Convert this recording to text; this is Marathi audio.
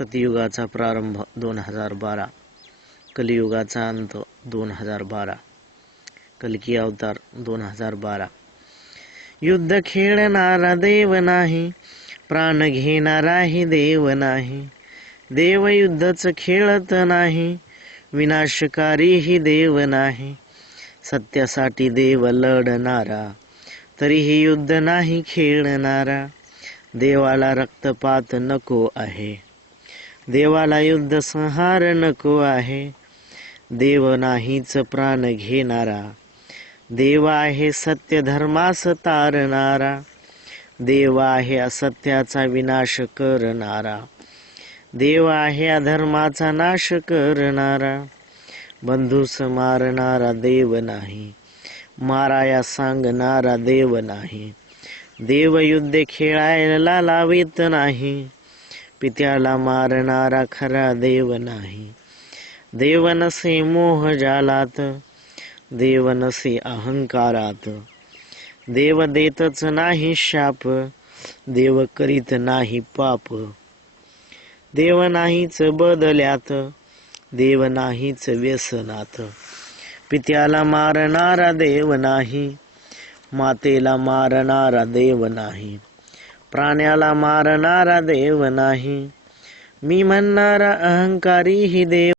सतयुगाचा प्रारंभ 2012, कलियुगाचा अंत 2012, कल्की अवतार 2012। युद्ध खेळणारा देव नाही, प्राण घेणाराही देव नाही। देव युद्धच खेळत नाही, विनाशकारीही देव नाही। सत्यासाठी देव लढणारा, तरीही युद्ध नाही खेळणारा। देवाला रक्तपात नको आहे, देवाला युद्ध संहार नको आहे। देव नाहीच प्राण घेणारा, देव आहे सत्य धर्मास तारणारा। देव आहे असत्याचा विनाश करणारा, देव आहे अधर्माचा नाश करणारा। बंधूस मारणारा देव नाही, माराया सांगणारा देव नाही। देव युद्ध खेळायला लावित नाही, पित्याला मारणारा खरा देव नाही। देव नसे मोह जालात, देव नसे अहंकारात। देव देतच नाही शाप, देव करीत नाही पाप। देव नाहीच बदल्यात, देव नाहीच व्यसनात। पित्याला मारणारा देव नाही, मातेला मारणारा देव नाही। प्राण्याला मारणारा देव नाही, मी म्हणणारा अहंकारी ही देव